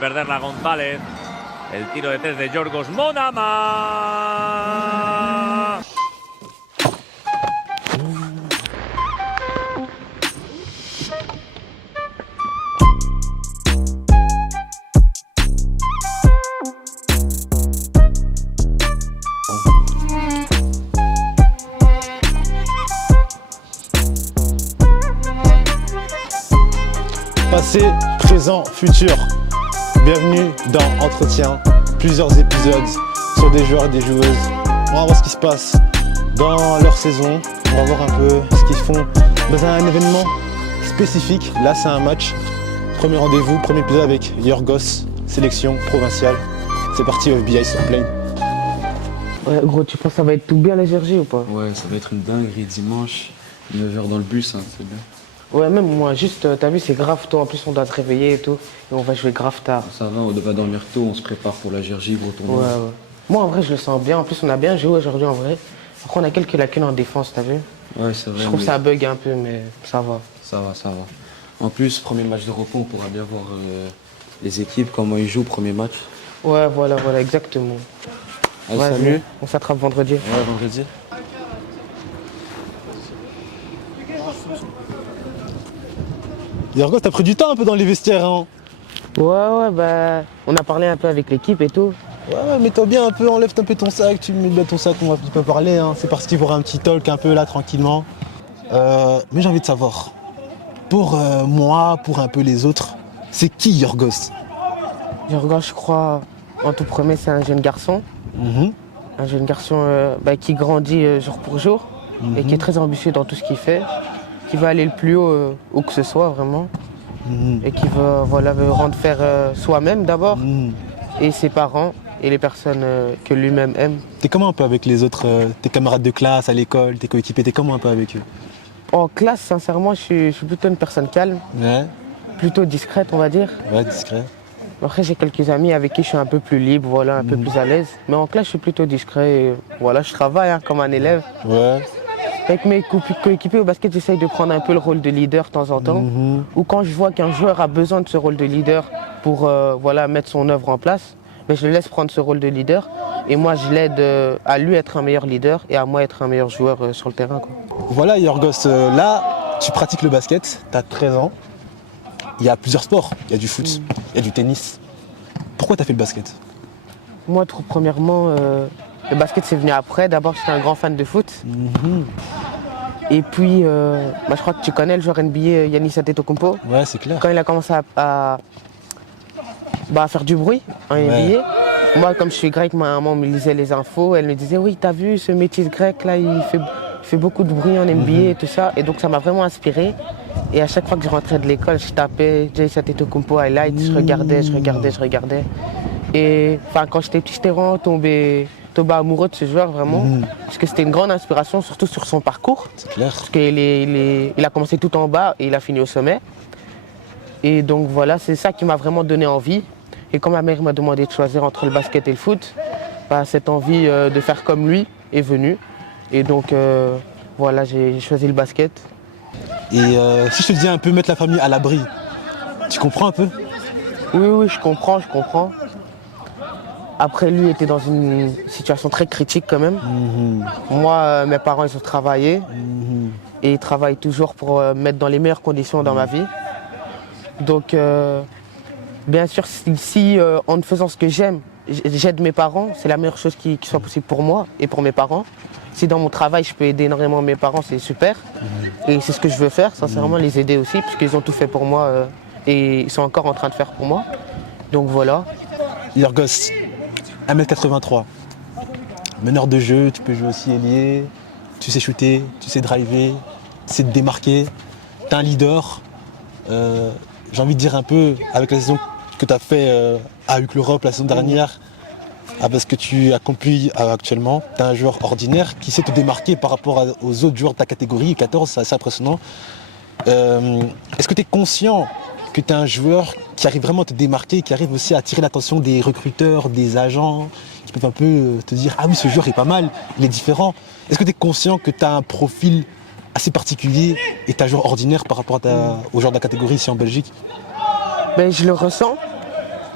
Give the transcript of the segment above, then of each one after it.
Perderla González. El tiro de tres de Yorgos Monama. Passé, présent, futur. Bienvenue dans Entretien. Plusieurs épisodes sur des joueurs et des joueuses. On va voir ce qui se passe dans leur saison. On va voir un peu ce qu'ils font dans un événement spécifique. Là, c'est un match. Premier rendez-vous, premier épisode avec Yorgos, sélection provinciale. C'est parti, FBI sur Plane. Ouais, gros, tu penses que ça va être tout bien la GRG ou pas? Ouais, ça va être une dinguerie dimanche, 9h dans le bus, hein, c'est bien. Ouais, même moi, juste, t'as vu, c'est grave tôt. En plus, on doit se réveiller et tout. Et on va jouer grave tard. Ça va, on va dormir tôt, on se prépare pour la GRG, gros tournoi. Ouais. Moi, en vrai, je le sens bien. En plus, on a bien joué aujourd'hui, en vrai. Après, on a quelques lacunes en défense, t'as vu? Ouais, c'est vrai. Je trouve que ça bug un peu, mais ça va. Ça va. En plus, premier match de repos, on pourra bien voir les équipes, comment ils jouent, premier match. Ouais, voilà, exactement. Allez, Ouais, salut. on s'attrape vendredi. Ouais, vendredi. Yorgos, t'as pris du temps un peu dans les vestiaires, hein? Ouais, bah, on a parlé un peu avec l'équipe et tout. Ouais, mets-toi bien un peu, enlève un peu ton sac, tu mets bien ton sac, on va un petit peu parler, hein. C'est parti pour un petit talk un peu là, tranquillement. Mais j'ai envie de savoir, pour moi, pour un peu les autres, c'est qui Yorgos? Yorgos, je crois, en tout premier, c'est un jeune garçon. Un jeune garçon qui grandit jour pour jour et qui est très ambitieux dans tout ce qu'il fait, qui va aller le plus haut où que ce soit vraiment et qui veut rendre faire soi-même d'abord et ses parents et les personnes que lui-même aime. T'es comment un peu avec les autres, tes camarades de classe, à l'école, tes coéquipiers, t'es comment un peu avec eux? En classe, sincèrement, je suis plutôt une personne calme, Ouais, plutôt discrète on va dire. discret. Après j'ai quelques amis avec qui je suis un peu plus libre, un peu plus à l'aise. Mais en classe je suis plutôt discret et je travaille comme un élève. Ouais. Avec mes coéquipiers au basket, j'essaye de prendre un peu le rôle de leader de temps en temps. Ou quand je vois qu'un joueur a besoin de ce rôle de leader pour mettre son œuvre en place, mais je le laisse prendre ce rôle de leader. Et moi, je l'aide à lui être un meilleur leader et à moi être un meilleur joueur sur le terrain, quoi. Voilà Yorgos, là, tu pratiques le basket, t'as 13 ans. Il y a plusieurs sports, il y a du foot, il y a du tennis. Pourquoi t'as fait le basket? Moi, tout premièrement, le basket c'est venu après. D'abord, j'étais un grand fan de foot. Et puis, je crois que tu connais le joueur NBA Giannis Antetokounmpo. Ouais, c'est clair. Quand il a commencé à faire du bruit en NBA, moi, comme je suis grec, ma maman me lisait les infos. Elle me disait, oui, t'as vu ce métis grec là, il fait beaucoup de bruit en NBA et tout ça. Et donc, ça m'a vraiment inspiré. Et à chaque fois que je rentrais de l'école, je tapais Giannis Antetokounmpo highlight, je regardais. Et quand j'étais petit, j'étais vraiment tombé amoureux de ce joueur, vraiment. Parce que c'était une grande inspiration, surtout sur son parcours. C'est clair. Parce qu'il a commencé tout en bas et il a fini au sommet. Et donc voilà, c'est ça qui m'a vraiment donné envie. Et quand ma mère m'a demandé de choisir entre le basket et le foot, cette envie de faire comme lui est venue. Et donc j'ai choisi le basket. Et si je te dis un peu mettre la famille à l'abri, tu comprends un peu? Oui, je comprends. Après, lui était dans une situation très critique quand même. Moi, mes parents, ils ont travaillé et ils travaillent toujours pour me mettre dans les meilleures conditions dans ma vie. Donc, bien sûr, si en faisant ce que j'aime, j'aide mes parents, c'est la meilleure chose qui soit possible pour moi et pour mes parents. Si dans mon travail, je peux aider énormément mes parents, c'est super. Et c'est ce que je veux faire, sincèrement, les aider aussi, parce qu'ils ont tout fait pour moi et ils sont encore en train de faire pour moi. Donc voilà. Yorgos, 1m83. Meneur de jeu, tu peux jouer aussi ailier, tu sais shooter, tu sais driver, tu sais te démarquer, t'es un leader. J'ai envie de dire un peu, avec la saison que tu as fait à UC l'Europe la saison dernière, avec ce que tu accomplis actuellement, tu es un joueur ordinaire qui sait te démarquer par rapport aux autres joueurs de ta catégorie, 14, c'est assez impressionnant. Est-ce que tu es conscient que tu es un joueur qui arrive vraiment à te démarquer, qui arrive aussi à attirer l'attention des recruteurs, des agents, qui peuvent un peu te dire « Ah oui, ce joueur est pas mal, il est différent ». Est-ce que tu es conscient que tu as un profil assez particulier et tu es un joueur ordinaire par rapport aux joueurs de la catégorie ici en Belgique? Je le ressens.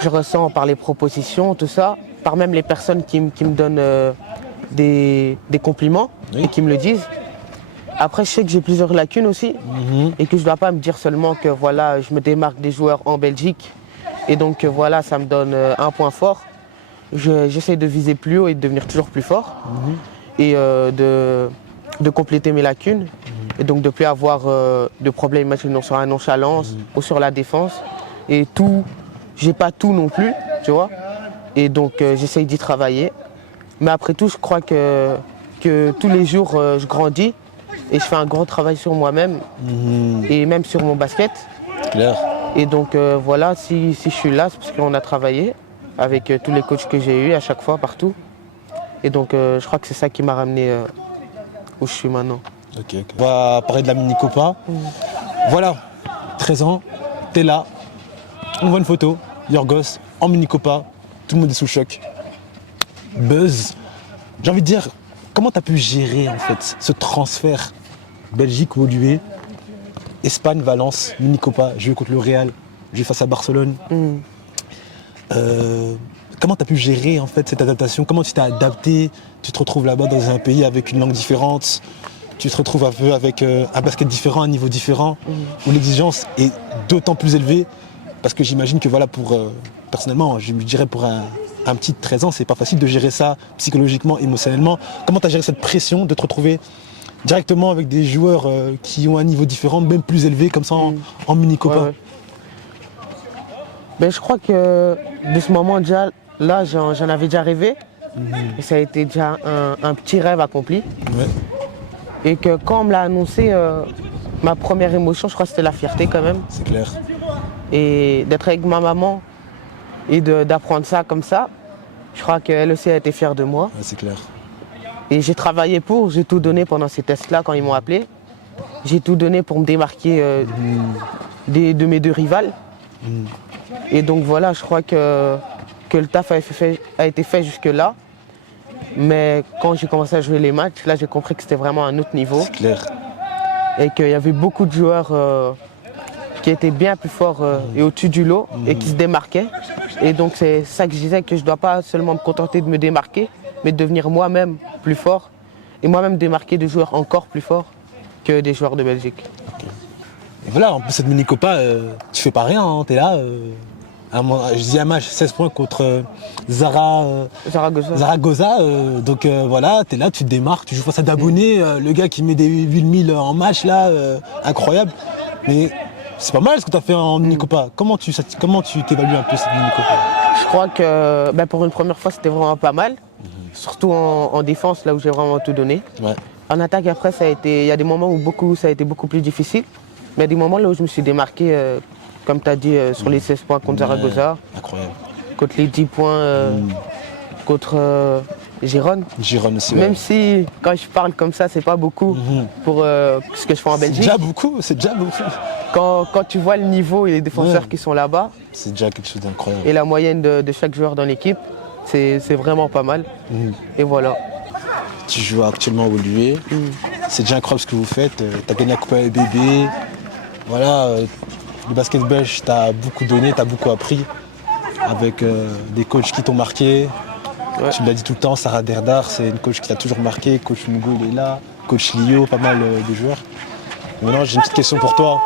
je ressens par les propositions, tout ça, par même les personnes qui me donnent des compliments et qui me le disent. Après, je sais que j'ai plusieurs lacunes aussi et que je ne dois pas me dire seulement que voilà, je me démarque des joueurs en Belgique et donc voilà, ça me donne un point fort. J'essaie de viser plus haut et de devenir toujours plus fort et de compléter mes lacunes et donc de ne plus avoir de problèmes, imaginons sur la nonchalance ou sur la défense. Et tout, j'ai pas tout non plus, tu vois. Et donc j'essaye d'y travailler. Mais après tout, je crois que tous les jours, je grandis et je fais un grand travail sur moi-même et même sur mon basket. Clair. Et donc voilà, si je suis là, c'est parce qu'on a travaillé avec tous les coachs que j'ai eus à chaque fois, partout. Et donc je crois que c'est ça qui m'a ramené où je suis maintenant. Ok. On va parler de la mini Copa. Voilà, 13 ans, t'es là. On voit une photo, Yorgos, en mini Copa. Tout le monde est sous le choc. Buzz. J'ai envie de dire, comment tu as pu gérer en fait ce transfert Belgique-Woluwe, Espagne, Valence, mini Copa, jouer contre le Real, jouer face à Barcelone. Comment tu as pu gérer en fait cette adaptation? Comment tu t'es adapté? Tu te retrouves là-bas dans un pays avec une langue différente, tu te retrouves un peu avec un basket différent, un niveau différent, où l'exigence est d'autant plus élevée. Parce que j'imagine que voilà, personnellement, je me dirais pour un petit de 13 ans, c'est pas facile de gérer ça psychologiquement, émotionnellement. Comment tu as géré cette pression de te retrouver directement avec des joueurs qui ont un niveau différent, même plus élevé, comme ça en mini Copa? Ouais. Ben, je crois que de ce moment déjà, là, j'en avais déjà rêvé. Et ça a été déjà un petit rêve accompli. Ouais. Et que quand on me l'a annoncé, ma première émotion, je crois que c'était la fierté quand même. C'est clair. Et d'être avec ma maman et d'apprendre ça comme ça, je crois qu'elle aussi a été fière de moi. Ouais, c'est clair. Et j'ai travaillé j'ai tout donné pendant ces tests-là quand ils m'ont appelé. J'ai tout donné pour me démarquer de mes deux rivales. Et donc voilà, je crois que le taf a été fait jusque-là. Mais quand j'ai commencé à jouer les matchs, là j'ai compris que c'était vraiment un autre niveau. C'est clair. Et qu'il y avait beaucoup de joueurs qui étaient bien plus forts et au-dessus du lot et qui se démarquaient. Et donc c'est ça que je disais, que je ne dois pas seulement me contenter de me démarquer, mais de devenir moi-même plus fort et moi-même démarquer des joueurs encore plus forts que des joueurs de Belgique. Et voilà, en plus cette mini Copa, tu fais pas rien, hein, t'es là. Je dis un match 16 points contre Zaragoza. Donc voilà, t'es là, tu te démarques, tu joues face à Daboné, le gars qui met des 8000 en match là, incroyable. Mais c'est pas mal ce que tu as fait en mini Copa. Comment tu t'évalues un peu cette mini Copa? Je crois que pour une première fois c'était vraiment pas mal. Surtout en défense, là où j'ai vraiment tout donné. Ouais. En attaque après, il y a des moments où ça a été beaucoup plus difficile. Mais il y a des moments là où je me suis démarqué, comme tu as dit, sur les 16 points contre Zaragoza. Incroyable. Contre les 10 points contre Gérone. Gérone aussi. Même si, quand je parle comme ça, c'est pas beaucoup pour ce que je fais en Belgique. C'est déjà beaucoup. Quand tu vois le niveau et les défenseurs qui sont là-bas. C'est déjà quelque chose d'incroyable. Et la moyenne de chaque joueur dans l'équipe, c'est vraiment pas mal. Et voilà. Tu joues actuellement au Woluwe. C'est déjà incroyable ce que vous faites. Tu as gagné la Coupe AEBB. Voilà, le basket belge t'a beaucoup donné, t'as beaucoup appris. Avec des coachs qui t'ont marqué. Ouais. Tu l'as dit tout le temps, Sarah Derdar, c'est une coach qui t'a toujours marqué. Coach Mugo, il est là. Coach Lio, pas mal de joueurs. Maintenant, j'ai une petite question pour toi.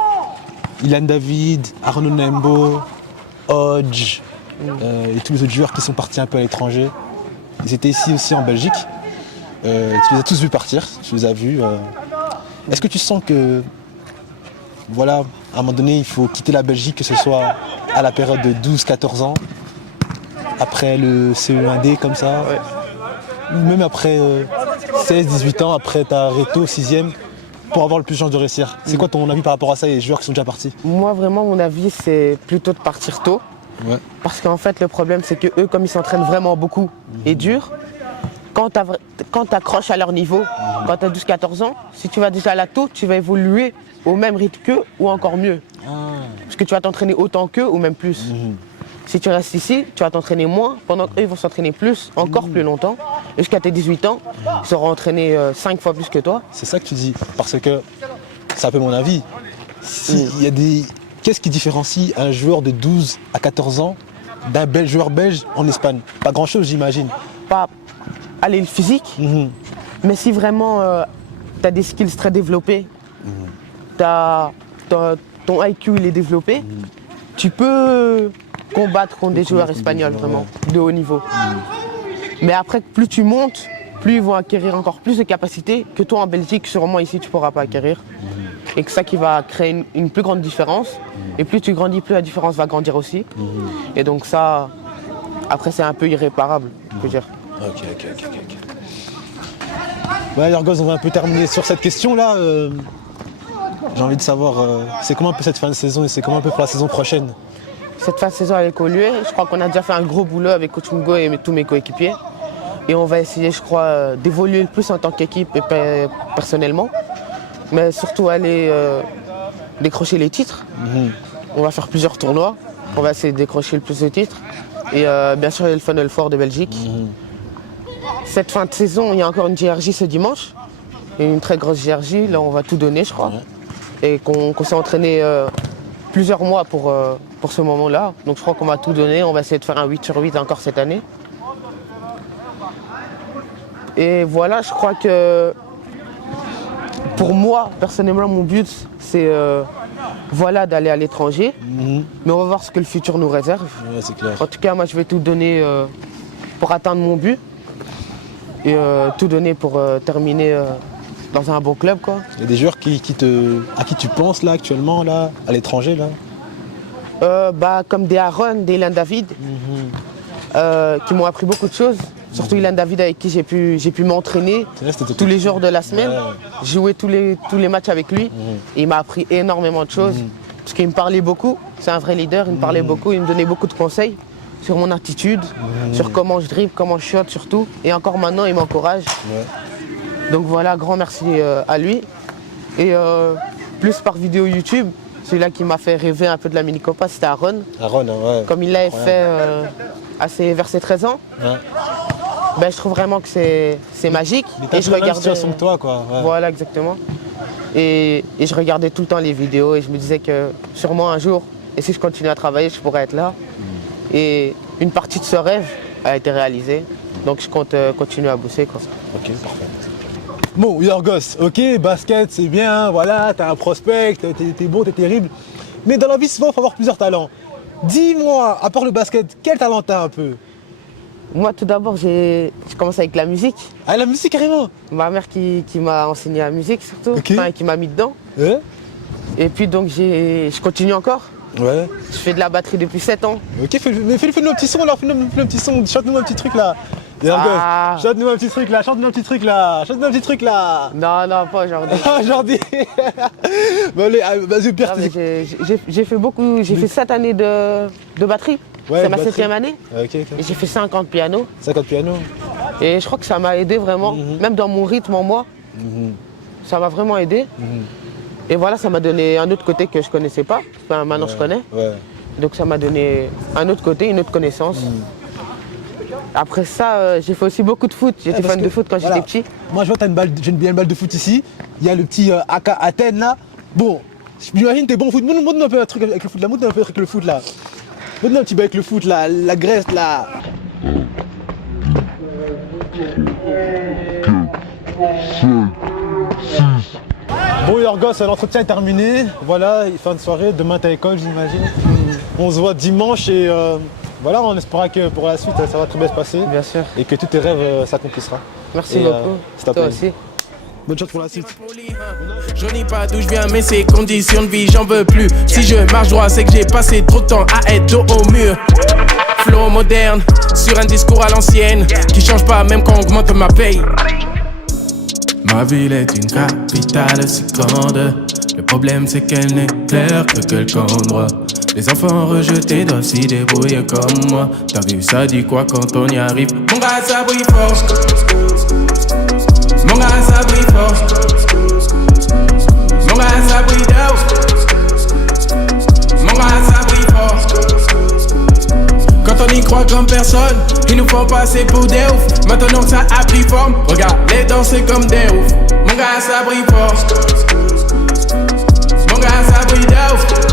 Ilan David, Arnaud Nembo, Hodge et tous les autres joueurs qui sont partis un peu à l'étranger. Ils étaient ici aussi en Belgique. Tu les as tous vus partir, tu les as vus. Est-ce que tu sens que, voilà, à un moment donné, il faut quitter la Belgique, que ce soit à la période de 12-14 ans, après le CE1D comme ça, ou même après 16-18 ans, après ta réto 6e, pour avoir le plus de chance de réussir? C'est quoi ton avis par rapport à ça et les joueurs qui sont déjà partis? Moi, vraiment, mon avis, c'est plutôt de partir tôt. Ouais. Parce qu'en fait, le problème, c'est que eux, comme ils s'entraînent vraiment beaucoup et dur, quand tu accroches à leur niveau, quand tu as 12-14 ans, si tu vas déjà là tôt, tu vas évoluer au même rythme qu'eux ou encore mieux. Parce que tu vas t'entraîner autant qu'eux ou même plus. Si tu restes ici, tu vas t'entraîner moins, pendant qu'eux ils vont s'entraîner plus, encore plus longtemps. Et jusqu'à tes 18 ans, ils seront entraînés 5 fois plus que toi. C'est ça que tu dis, parce que c'est un peu mon avis. Qu'est-ce qui différencie un joueur de 12 à 14 ans d'un joueur belge en Espagne? Pas grand-chose, j'imagine. Pas aller le physique, mais si vraiment tu as des skills très développés, ton IQ il est développé, tu peux combattre contre des joueurs espagnols vraiment de haut niveau. Mais après, plus tu montes, plus ils vont acquérir encore plus de capacités que toi en Belgique, sûrement ici tu ne pourras pas acquérir. Et que ça qui va créer une plus grande différence. Et plus tu grandis, plus la différence va grandir aussi. Et donc ça, après c'est un peu irréparable, je peux dire. Ok. Ouais, Yorgos, on va un peu terminer sur cette question-là. J'ai envie de savoir, c'est comment un peu cette fin de saison et c'est comment un peu pour la saison prochaine? Cette fin de saison elle est évoluée. Je crois qu'on a déjà fait un gros boulot avec Coach Ngo et tous mes coéquipiers. Et on va essayer, je crois, d'évoluer le plus en tant qu'équipe et personnellement. Mais surtout aller décrocher les titres. On va faire plusieurs tournois. On va essayer de décrocher le plus de titres. Et bien sûr, il y a le Final Four de Belgique. Cette fin de saison, il y a encore une JRJ ce dimanche. Une très grosse JRJ. Là, on va tout donner, je crois. Et qu'on s'est entraîné plusieurs mois pour ce moment-là. Donc je crois qu'on va tout donner. On va essayer de faire un 8 sur 8 encore cette année. Et voilà, je crois que pour moi, personnellement, mon but, c'est d'aller à l'étranger. Mais on va voir ce que le futur nous réserve. Ouais, c'est clair. En tout cas, moi, je vais tout donner pour atteindre mon but. Et tout donner pour terminer dans un bon club, quoi. Il y a des joueurs à qui tu penses là actuellement, là, à l'étranger là? Comme des Aaron, des Ilan David, qui m'ont appris beaucoup de choses. Surtout Ilan David avec qui j'ai pu m'entraîner tous les jours de la semaine, jouer tous les matchs avec lui. Et il m'a appris énormément de choses, parce qu'il me parlait beaucoup, c'est un vrai leader, il me parlait beaucoup, il me donnait beaucoup de conseils sur mon attitude, sur comment je dribble, comment je shot surtout. Et encore maintenant, il m'encourage. Donc voilà, grand merci à lui. Et plus par vidéo YouTube, celui-là qui m'a fait rêver un peu de la mini-copa, c'était Aaron. Aaron, ouais. Comme il l'avait fait vers ses 13 ans. Je trouve vraiment que c'est magique. Et je regardais situation que toi, quoi. Ouais. Voilà, exactement. Et je regardais tout le temps les vidéos et je me disais que sûrement un jour, et si je continue à travailler, je pourrais être là. Et une partie de ce rêve a été réalisée. Donc je compte continuer à bosser, quoi. Ok, parfait. Bon, Yorgos, ok, basket, c'est bien, voilà, t'es un prospect, t'es bon, t'es terrible. Mais dans la vie, souvent, il faut avoir plusieurs talents. Dis-moi, à part le basket, quel talent t'as un peu? Moi, tout d'abord, j'ai commencé avec la musique. Ah, la musique, carrément? Ma mère qui m'a enseigné la musique, surtout, qui m'a mis dedans. Et puis, donc, je continue encore. Ouais. Je fais de la batterie depuis 7 ans. Ok, fais-nous un petit son, alors, fais-nous un petit son, chante-nous un petit truc, là. Chante-nous un petit truc, là, chante-nous un petit truc, là, chante-nous un petit truc, là. Non, pas aujourd'hui. Ah, aujourd'hui. Bon, allez, vas-y, Pierre. J'ai fait beaucoup, j'ai fait 7 années de batterie. Ouais, c'est ma 7e année. Okay. Et j'ai fait 50 pianos. 50 pianos. Et je crois que ça m'a aidé vraiment, même dans mon rythme en moi. Ça m'a vraiment aidé. Et voilà, ça m'a donné un autre côté que je connaissais pas. Enfin, maintenant je connais. Donc ça m'a donné un autre côté, une autre connaissance. Après ça, j'ai fait aussi beaucoup de foot. J'étais fan de foot quand j'étais petit. Moi je vois j'ai une balle de foot ici. Il y a le petit AK Athènes là. Bon, j'imagine t'es bon au foot. Montre-nous un peu un truc avec le foot là. Montre-nous un peu avec le foot là. Montre-nous un petit peu avec le foot là, la Grèce là. Bon Yorgos, l'entretien est terminé. Voilà, fin de soirée. Demain t'as école, j'imagine. On se voit dimanche et voilà, on espère que pour la suite ça va très bien se passer. Bien sûr. Et que tous tes rêves s'accomplissera. Merci beaucoup. Toi aussi. Bonne chance pour la suite. Je dis pas d'où je viens, mais ces conditions de vie, j'en veux plus. Si je marche droit, c'est que j'ai passé trop de temps à être dos au mur. Flow moderne, sur un discours à l'ancienne, qui change pas même quand on augmente ma paye. Ma ville est une capitale si grande. Le problème c'est qu'elle n'est claire que quelqu'un droit. Les enfants rejetés doivent s'y débrouiller comme moi. T'as vu ça dit quoi quand on y arrive? Mon gars ça brille fort. Mon gars ça brille fort. Mon gars ça brille d'ouf. Mon gars ça brille fort. Quand on y croit comme personne, ils nous font passer pour des ouf. Maintenant que ça a pris forme, regarde les danser comme des ouf. Mon gars ça brille fort. Mon gars ça brille d'ouf.